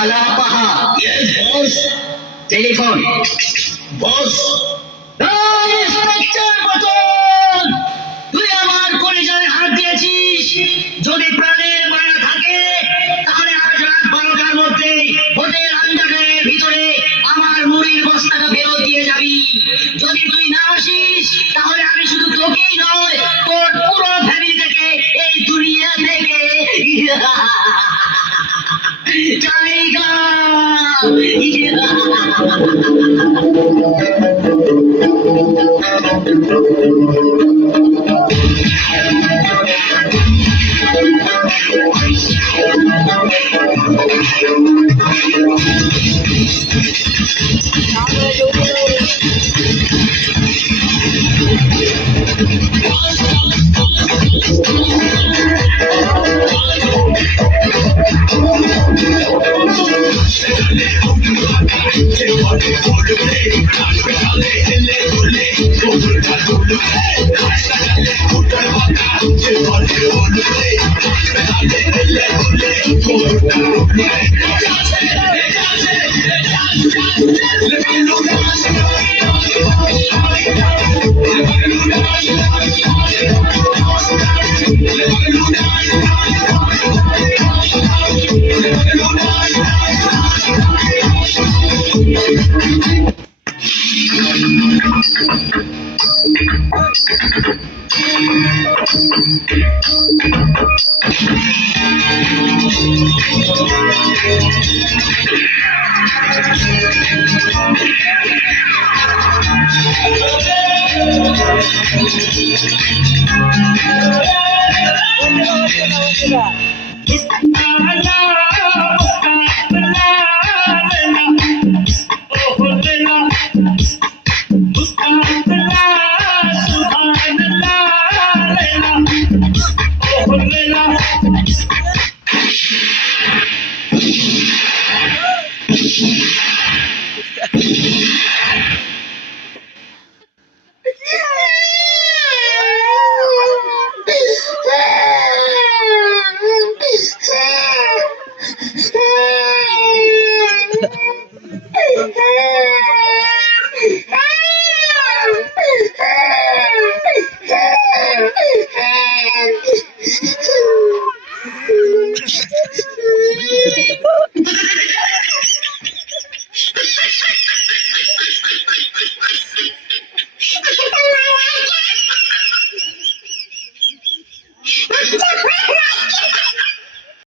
কালা পাহা। Yes, boss. Telephone. Boss. Inspector পতন, তুই আমার পরিচয়ে হাত দিয়েছিস। যদি প্রাণের মায়া থাকে তাহলে আজ রাত 12টার মধ্যে হোটেল আন্ডারের ভিতরে আমার মুড়ির বস্তাটা ফেরত দিয়ে যাবি। যদি তুই না আসিস তাহলে আমি শুধু তোকেই নয়, তোর পুরো ফ্যামিলিটাকে এই দুনিয়া থেকে জায়গা।